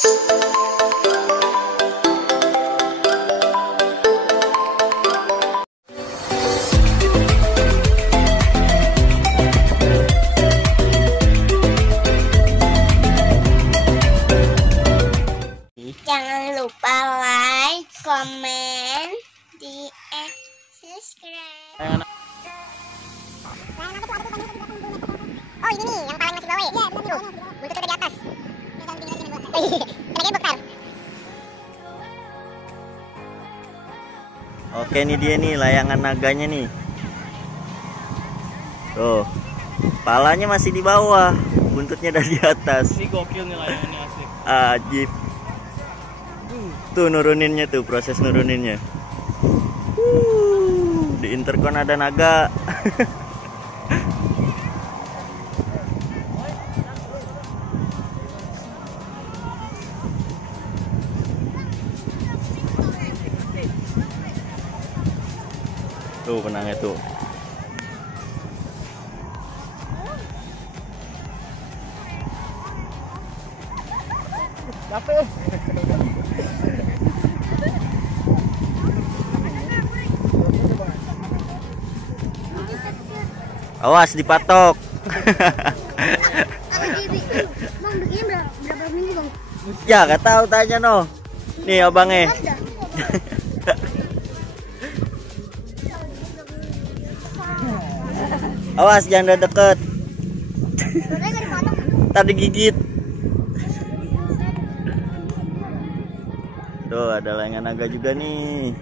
Jangan lupa like, komen, di subscribe. Oh ini nih yang paling masih bawah ya? Iya, tuh, buntutnya di atas. Lagi bekal. Oke, ini dia nih layangan naganya nih. Tuh, palanya masih di bawah, buntutnya dari atas. Ini gokil nih layangannya asli. Ajib. Tuh nuruninnya tuh, proses nuruninnya. Di intercon ada naga. Tuh benangnya tuh. Capek. Awas dipatok. Bang, begini berapa minggu bang? Ya gak tahu, tanya no. Nih abangnya. Awas jangan deket. Ntar digigit. Tuh ada layangan naga juga nih.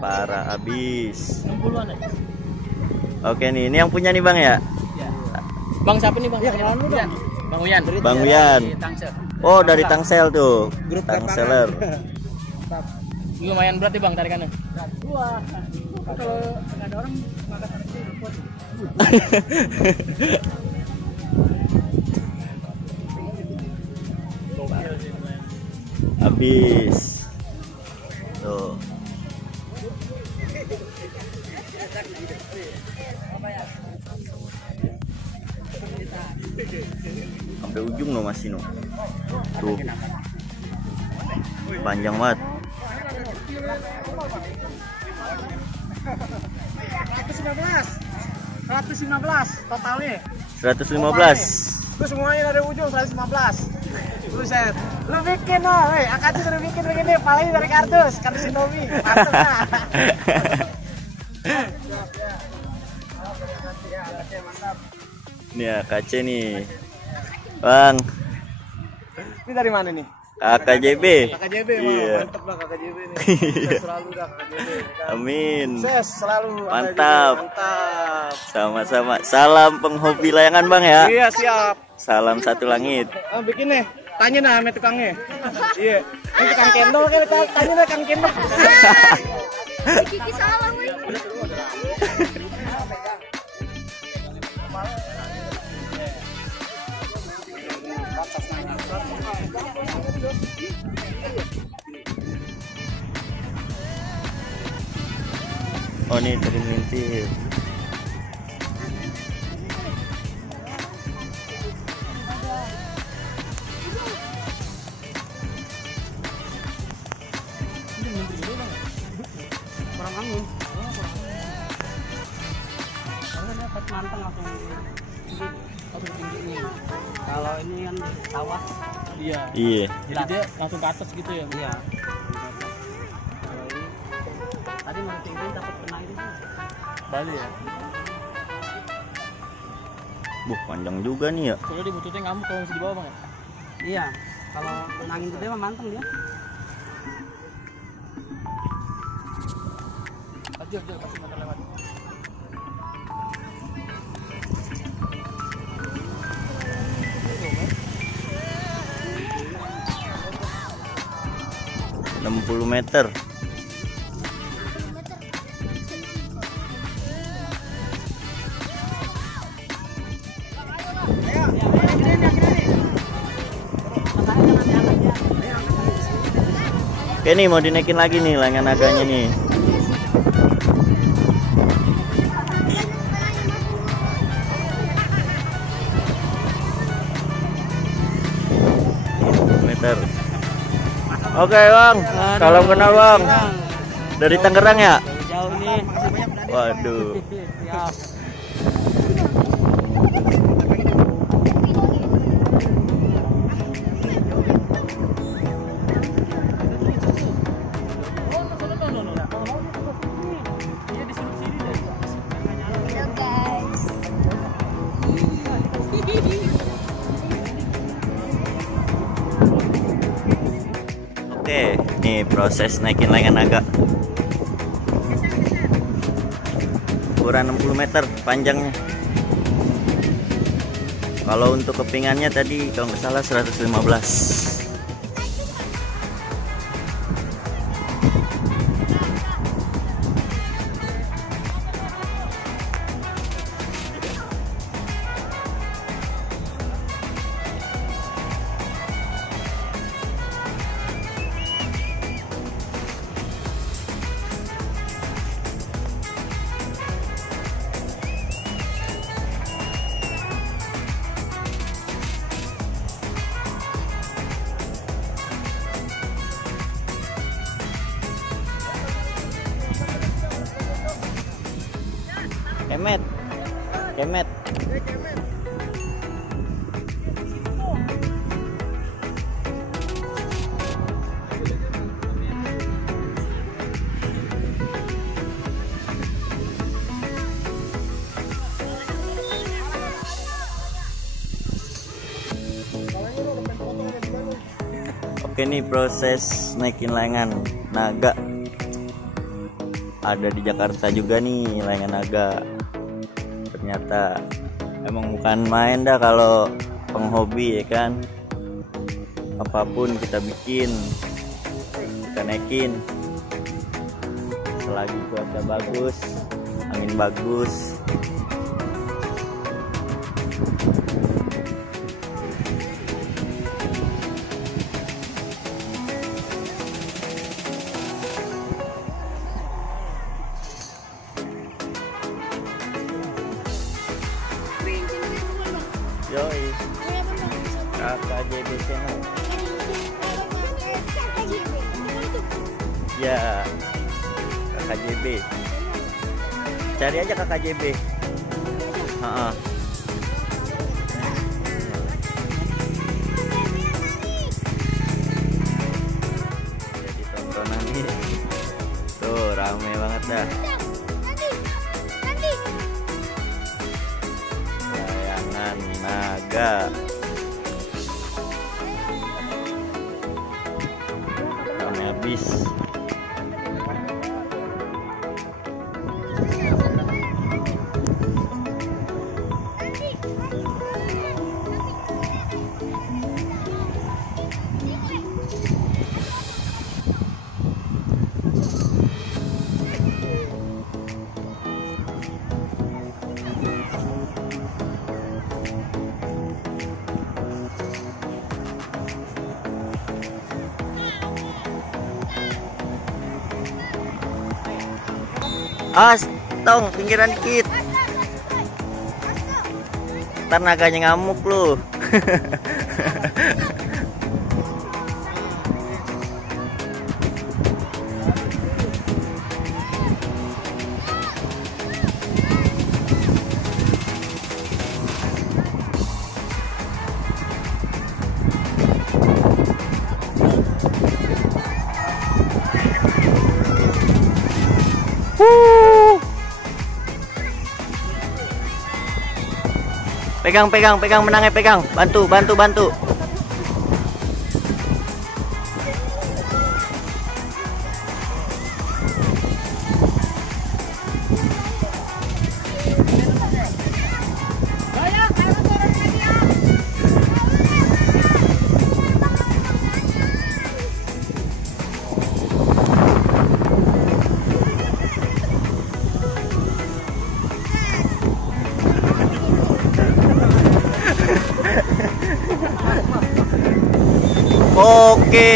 Parah abis. 60-an aja. Oke nih, ini yang punya nih bang ya? Bang siapa nih bang? Ya, kenalan lu dong. Bang Uyan. Bang Uyan. Oh dari Tangsel tuh. Grup Tangseler. Lumayan berat nih bang tarikannya. Wah. Kalau nggak ada orang makan tarik itu kuat. Habis. Tuh. Sampai ujung no masih no. Tuh. Panjang banget. 115 totalnya. 115. Itu semuanya dari ujung 115. Buset. Lu bikin no, weh, Akatsu sudah bikin begini, palanya dari kardus Indomie. Mantap nah. Ini ya KC nih. Bang. Ini dari mana nih? KKJB. KKJB mah, Iya. mantep lah KKJB nih. Sukses selalu dah KKJB. Amin. Sukses selalu. Mantap. Mantap. Sama-sama. Salam penghobi layangan bang ya. Iya siap. Salam satu langit. Bikin nih. Tanya nah sama tukangnya. Iya. Ini tukang cendol kan, tanya dah tukang cendol. Kiki salah weh. Oh nih dari melintir. Kurang angin. Kalau dia pas manteng langsung tinggi nih. Kalau ini kan sawah. Iya. Iya. Jadi dia langsung ke atas gitu ya. Iya. Kalau ini tadi mau tinggi dapat kena itu. Bali ya. Panjang juga nih ya. Soalnya dia bututnya ngamuk kalau masih di bawah bang ya. Iya. Kalau kena angin gede mah manteng dia. Ajar kasih motor lewat. Puluh meter. Oke nih mau dinaikin lagi nih layangan naganya nih. meter. Oke bang, salam kenal bang. Dari Tangerang ya? Jauh nih. Waduh. Siap. Oke, nih proses naikin layang naga. Ukuran 60 meter panjangnya. Kalau untuk kepingannya tadi kalau nggak salah 115. Kemet, kemet. Oke nih proses naikin layangan naga. Ada di Jakarta juga nih layangan naga. Ternyata emang bukan main dah kalau penghobi ya kan. Apapun kita bikin, kita naikin. Selagi cuaca bagus, angin bagus. Yoi, KKJB channel. Ya, KKJB. Cari aja KKJB. Ha-ha. Jadi tontonan nih. Tuh rame banget dah. Layangan naga. Rame habis. Tong, pinggiran dikit. Ntar naganya ngamuk lu. Pegang benangnya, pegang. Bantu. Oke.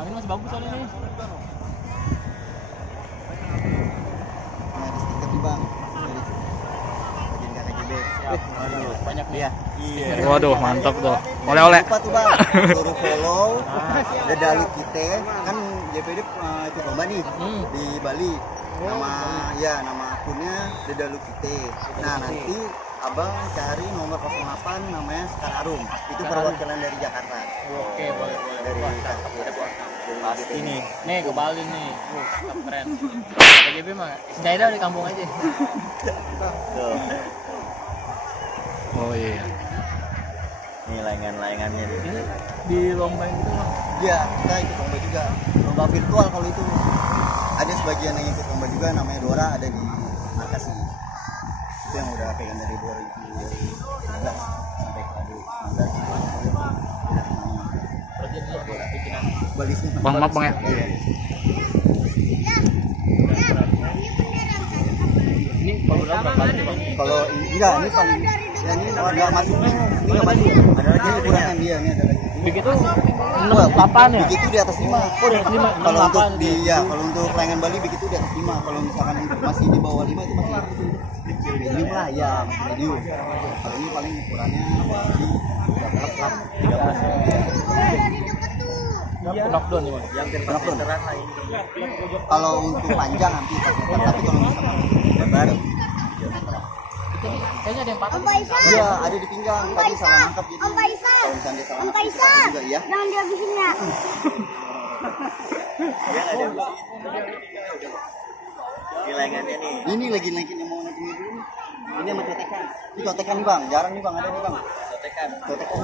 Angin masih bagus soalnya nih. Banyak dia. Iya. Waduh, mantap tuh. Oleh-oleh. Lupa tuh bang, suruh follow Dedalu kita kan JPD ikut lomba nih di Bali. Nama akunnya Dedalu kita. Nah nanti abang cari nomor 08 namanya Sekar Arum. Itu perwakilan dari Jakarta. Oke, boleh. Dari Pasti nih. Nih ke Bali nih. Cakep, keren. KJB mah daerah di kampung aja. Tuh. Oh iya. Ini layangan-layangannya nih. Ini di lomba itu Bang. Iya, kita ikut lomba juga. Lomba virtual kalau itu. Ada sebagian yang ikut lomba juga namanya Dora, ada di Makasih. Itu yang udah pegang dari 2019 sampai ke 2019. Bali semua. Bang, maaf Bang ya. Ini kalau berapa kali Bang? Kalau enggak, ini paling ya ini enggak masuk nih. Ini enggak masuk. Ada lagi kekurangan dia, ini ada lagi. Begitu Wah, 8 ya? begitu di atas 5. Oh, di atas 5. Kalau untuk kalau untuk layangan Bali begitu di atas 5. Kalau misalkan masih di bawah 5 itu masih medium lah ya, masih medium. Kalau ini paling ukurannya di 13 Iya. Knockdown nih Bang. Yang terperan lah ini. Kalau untuk panjang nanti 4 meter, tapi kalau misalkan lebar Kayaknya ada yang patah. iya ada di pinggang. Tadi salah nangkap jadi. Om Faisal. Kalau misalnya dia salah Om nangkap Faisal. juga ya. Jangan dihabisin ya. Dia nggak ada. Ini layangannya nih. Ini lagi naikin yang mau naikin dulu. Ini sama cotekan. Ini cotekan nih bang, jarang nih bang, ada nih bang. Sotekan. Cotekan.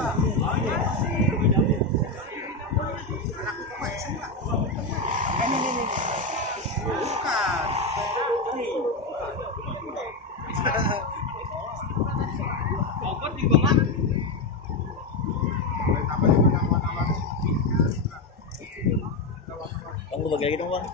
Bang, gue bagi lagi dong bang.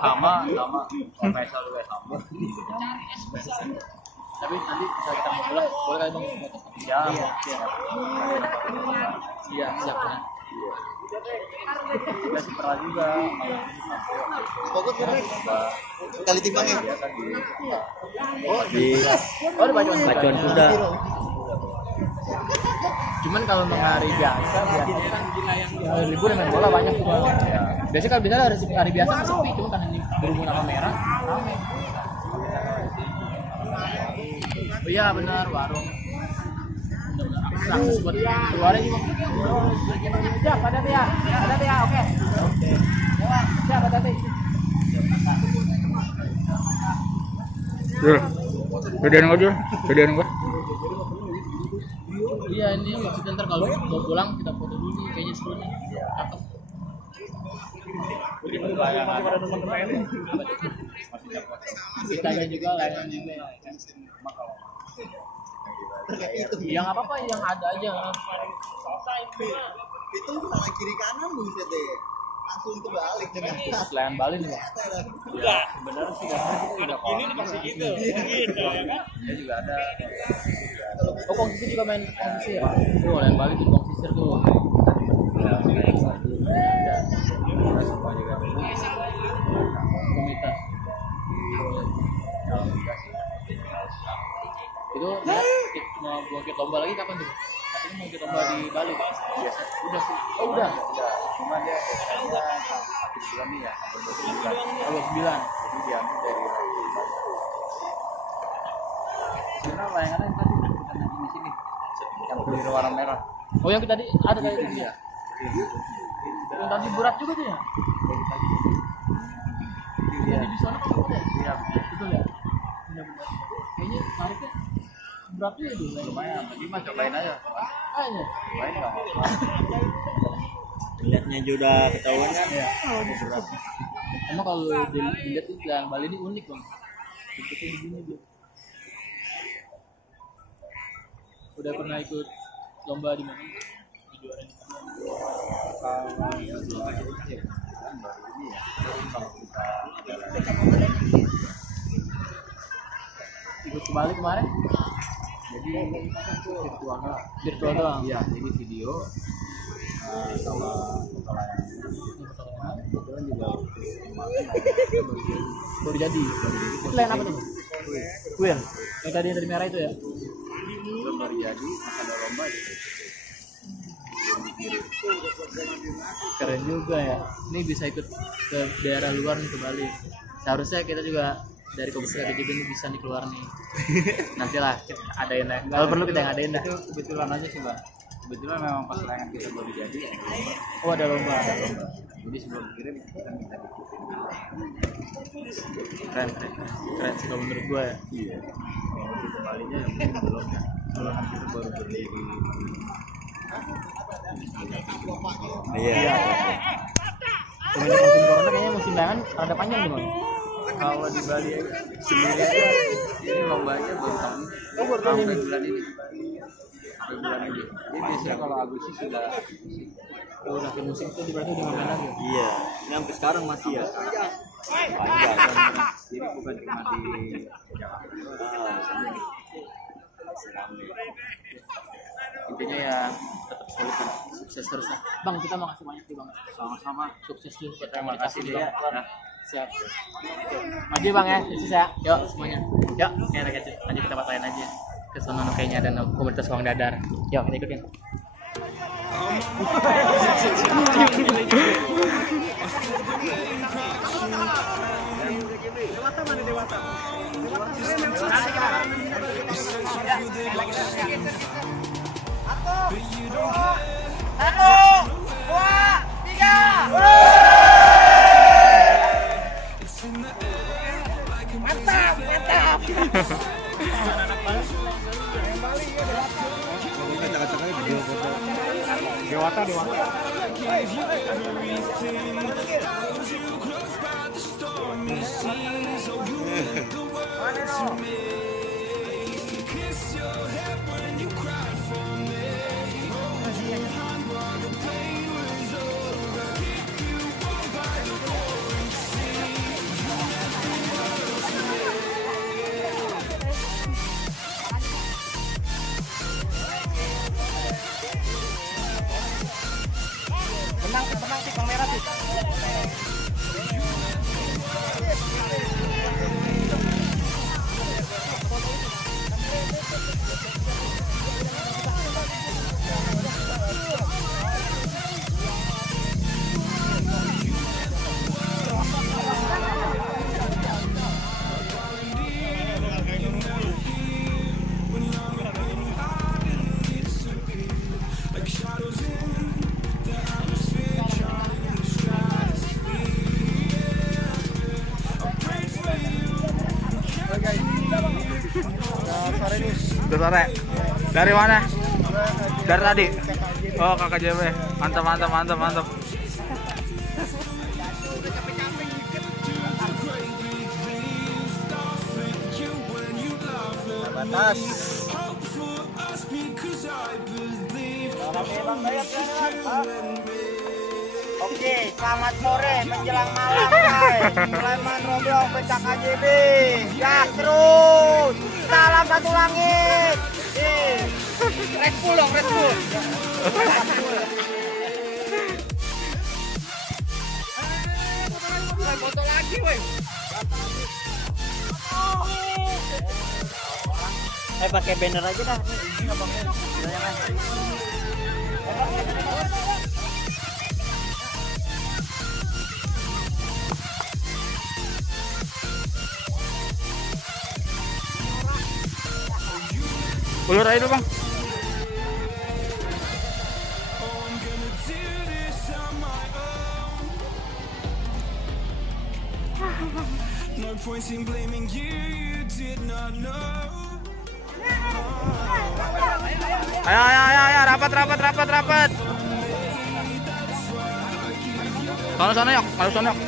Sama Om Faisal juga sama. Tapi nanti bisa kita ngobrol, boleh kali Bang? Iya. Iya, siap ya. Kita pernah juga. Pokok kali timbangnya. Di Ada pacuan kuda. Cuman kalau untuk hari biasa biasanya kan hari libur main bola banyak juga. Biasanya kalau hari biasa kan sepi, cuma kan ini berhubung sama merah rame. Oh iya benar, warung. Akses buat keluarnya juga. Siap, hati-hati ya. Hati-hati ya, oke. Siap, hati-hati. Gedean aja, gedean gua. Iya ini maksudnya ntar kalau mau pulang kita foto dulu nih, kayaknya seru nih. Cakep. Kita ada juga layanan juga ya. Yang apa-apa yang ada aja. Itu salah kiri kanan buset deh. Langsung terbalik dengan Layanan Bali nih Bang. Ya, sebenarnya sih anak ini masih gitu. Gitu ya kan? Dia juga ada. Oh, Kong Sisir juga main Kong Sisir ya? Oh, layanan Bali tuh Kong Sisir tuh. Komunitas. Itu mau buat lomba lagi kapan tuh? katanya mau ikut lomba di Bali Pak. Biasa udah sih. Oh udah. Cuma dia kayaknya habis bulan nih ya, habis 9. Oh 9. Jadi diambil dari Sebenarnya layangannya yang tadi bukan yang di sini. yang biru warna merah. Oh yang tadi ada kayak gitu ya. Yang tadi berat juga tuh ya. Iya. Di sana kan ada. Iya, Betul ya. Benar-benar. Kayaknya tarifnya berat juga itu. lumayan. Tadi mah cobain aja. Aja. Cobain enggak apa-apa. Lihatnya juga udah ketahuan kan. Ya. Emang kalau dilihat itu yang Bali ini unik bang. Bentuknya begini dia. Udah pernah ikut lomba di mana? Di juara di mana? Kalau yang belum aja kecil, kan baru ini ya. Kalau kita Ikut ke Bali kemarin? jadi virtual lah. Virtual doang. Iya, jadi video sama petualangan. Kebetulan juga Baru jadi. Itu lain apa tuh? Queen. Yang tadi yang dari merah itu ya? belum baru jadi, ada lomba gitu. Keren juga ya. Ini bisa ikut ke daerah luar nih, ke Bali. Seharusnya kita juga dari Komisi KDJB ini bisa nih keluar nih. Nantilah kita adain lah. Kalau perlu kita ngadain dah. Itu kebetulan aja sih bang. Kebetulan memang pas layangan kita baru jadi ya. Oh ada lomba. Jadi sebelum kirim kita minta dikirim. Keren sih kalau menurut gua ya. Iya. Kalau di kembalinya yang mungkin belum ya. Kalau kan kita baru berdiri. Iya. Semenjak musim corona kayaknya musim layangan rada panjang nih bang. Kalau di Bali sendiri aja ini lombanya baru tahun ini. Oh baru tahun ini. Bulan ini. Sampai bulan ini. Jadi biasanya kalau Agustus sudah Oh udah akhir musim itu berarti udah nggak lagi. Iya. Ini sampai sekarang masih ya. panjang. Jadi bukan cuma di Jakarta. Intinya ya tetap solid lah. Sukses terus lah. Bang kita mau kasih banyak nih bang. Sama-sama. Sukses dulu buat Terima kasih aplikasi, dia. Bang. Ya. Siap. Maju bang ya, sukses ya. Yuk semuanya. Yuk, kita lanjut ke tempat lain aja. Ke sono kayaknya ada komunitas uang dadar. Yuk kita ikutin. Dewata. Benang sih, bang merah sih. Udah sore. Dari mana? Dari tadi. Oh, KKJB. Mantap. Batas. Oke, selamat sore menjelang malam guys. Sulaiman Roblong PKKJB. Ya terus. Salam satu langit. Red Bull dong, Red Bull. Foto lagi, woi. Pakai banner aja dah. Ini nggak pakai. Jangan. Ulur aja dulu bang. Ayo, rapat. Sana yuk, harus sana yuk.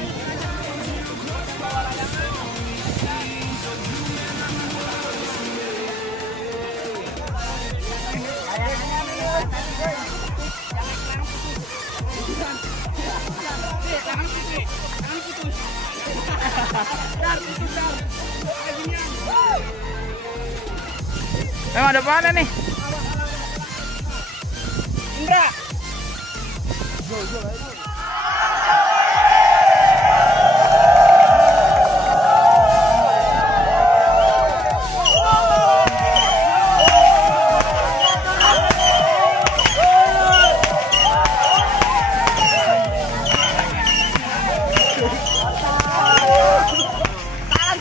Emang ada mana nih? Indra.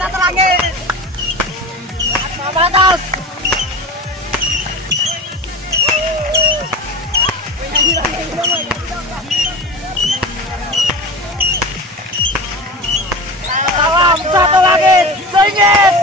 Satu lagi. Atas. Salam satu lagi. Singit.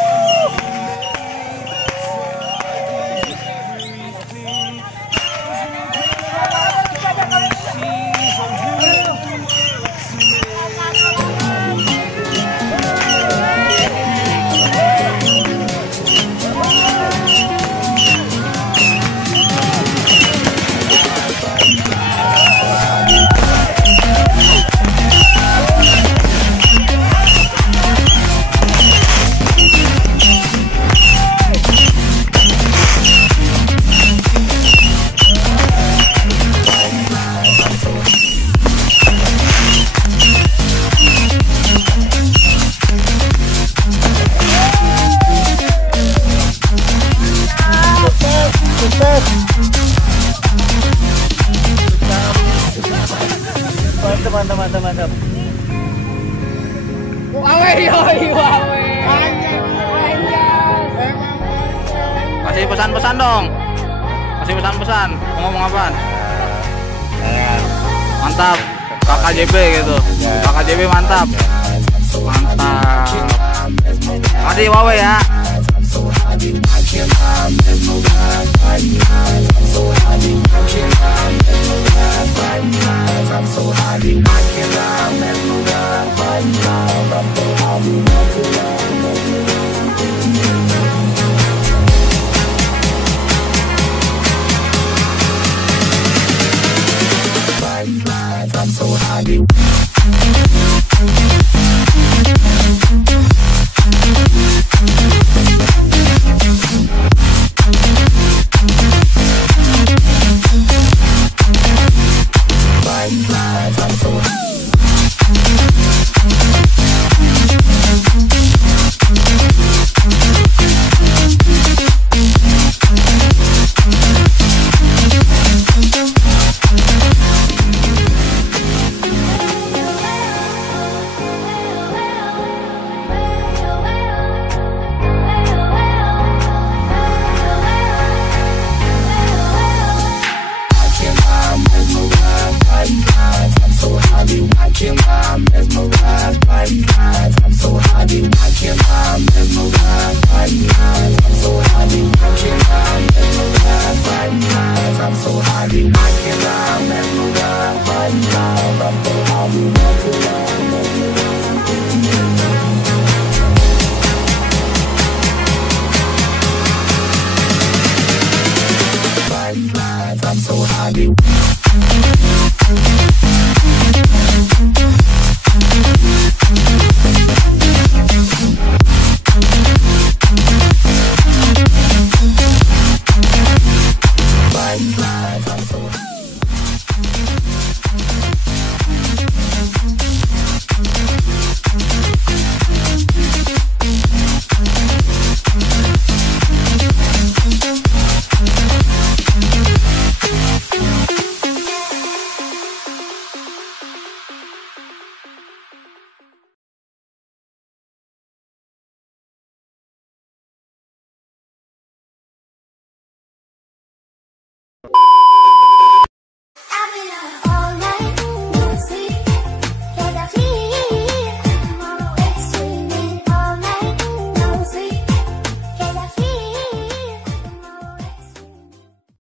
Mantap. Kasih pesan-pesan dong. Kasih pesan-pesan. Mau ngomong apaan? Mantap. Kakak JB gitu. Kakak JB mantap. Adi wawe ya. I'm so happy.